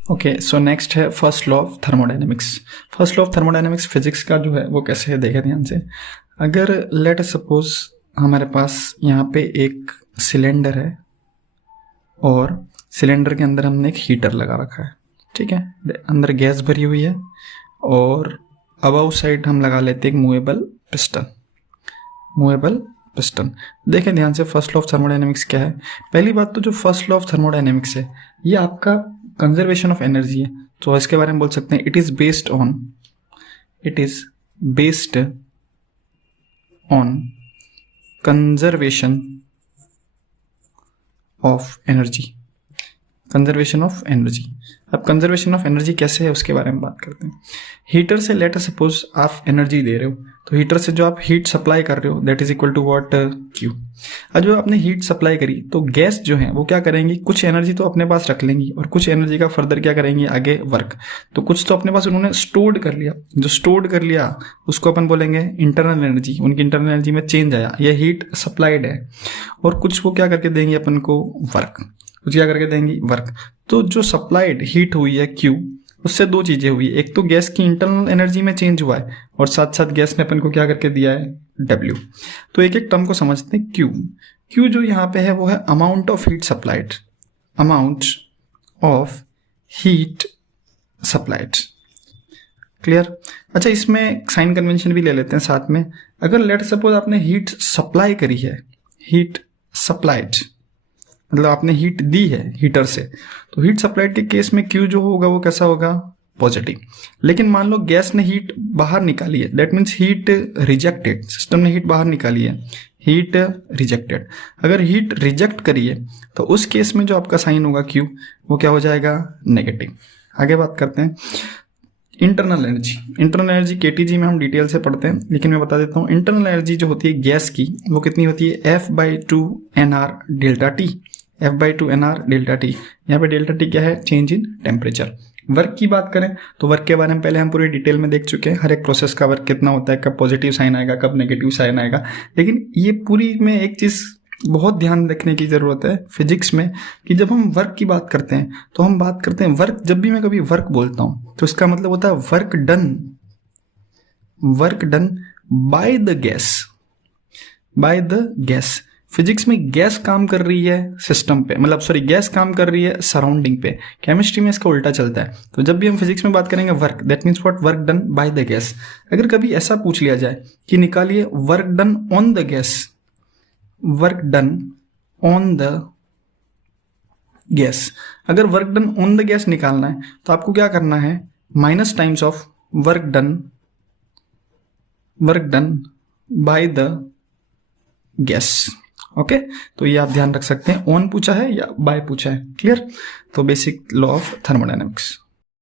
Okay, so next है first law of thermodynamics. First law of thermodynamics physics का जो है वो कैसे है देखें ध्यान से। अगर लेट सपोज हमारे पास यहाँ पे एक सिलेंडर है और सिलेंडर के अंदर हमने एक हीटर लगा रखा है, ठीक है, अंदर गैस भरी हुई है और अबाउ साइड हम लगा लेते हैं एक मूवेबल पिस्टन। देखें ध्यान से फर्स्ट लॉ ऑफ थर्मोडायनेमिक्स क्या है। पहली बात तो जो फर्स्ट लॉ ऑफ थर्मोडायनेमिक्स है ये आपका कंजर्वेशन ऑफ एनर्जी है, तो इसके बारे में बोल सकते हैं it is based on conservation of energy. अब कंजर्वेशन ऑफ एनर्जी कैसे है उसके बारे में बात करते हैं। हीटर से लेट सपोज आप एनर्जी दे रहे हो, तो हीटर से जो आप हीट सप्लाई कर रहे हो that is equal to what, q. अब जो आपने हीट सप्लाई करी तो गैस जो है वो क्या करेंगी, कुछ एनर्जी तो अपने पास रख लेंगी और कुछ एनर्जी का फर्दर क्या करेंगी आगे वर्क। तो कुछ तो अपने पास उन्होंने स्टोर्ड कर लिया, जो स्टोर्ड कर लिया उसको अपन बोलेंगे इंटरनल एनर्जी। उनकी इंटरनल एनर्जी में चेंज आया, ये हीट सप्लाइड है। और कुछ वो क्या करके देंगे अपन को वर्क। तो जो सप्लाइड हीट हुई है Q, उससे दो चीजें हुई, एक तो गैस की इंटरनल एनर्जी में चेंज हुआ है और साथ साथ गैस ने अपन को क्या करके दिया है W। तो एक एक टर्म को समझते हैं। Q जो यहाँ पे है वो है amount of heat supplied. Clear. अच्छा, इसमें साइन कन्वेंशन भी ले लेते हैं साथ में। अगर लेट सपोज आपने हीट सप्लाई करी है, हीट सप्लाइड मतलब आपने हीट दी है हीटर से, तो हीट सप्लाइड के केस में Q जो होगा वो कैसा होगा, पॉजिटिव। लेकिन मान लो गैस ने हीट बाहर निकाली है, that means heat rejected, system ने हीट बाहर निकाली है, हीट रिजेक्टेड। अगर हीट रिजेक्ट करी है तो उस केस में जो आपका साइन होगा Q वो क्या हो जाएगा, नेगेटिव। आगे बात करते हैं इंटरनल एनर्जी KTG में हम डिटेल से पढ़ते हैं, लेकिन मैं बता देता हूँ इंटरनल एनर्जी जो होती है गैस की वो कितनी होती है, F/2 nR डेल्टा T। यहाँ पे डेल्टा T क्या है, चेंज इन टेम्परेचर। वर्क की बात करें तो वर्क के बारे में पहले हम पूरी डिटेल में देख चुके हैं, हर एक प्रोसेस का वर्क कितना होता है, कब पॉजिटिव साइन आएगा, कब नेगेटिव साइन आएगा। लेकिन ये पूरी में एक चीज बहुत ध्यान रखने की जरूरत है फिजिक्स में कि जब हम वर्क की बात करते हैं तो हम बात करते हैं वर्क। जब भी मैं कभी वर्क बोलता हूं तो इसका मतलब होता है work done by the gas. Physics में गैस काम कर रही है सिस्टम पे, गैस काम कर रही है सराउंडिंग पे। केमिस्ट्री में इसका उल्टा चलता है। तो जब भी हम फिजिक्स में बात करेंगे work, that means what, work done by the gas. अगर कभी ऐसा पूछ लिया जाए कि निकालिए work done on the gas, अगर work done on the gas निकालना है तो आपको क्या करना है, minus times of work done by the gas. Okay, तो ये आप ध्यान रख सकते हैं, ऑन पूछा है या बाय पूछा है। क्लियर। तो बेसिक लॉ ऑफ थर्मोडायनेमिक्स।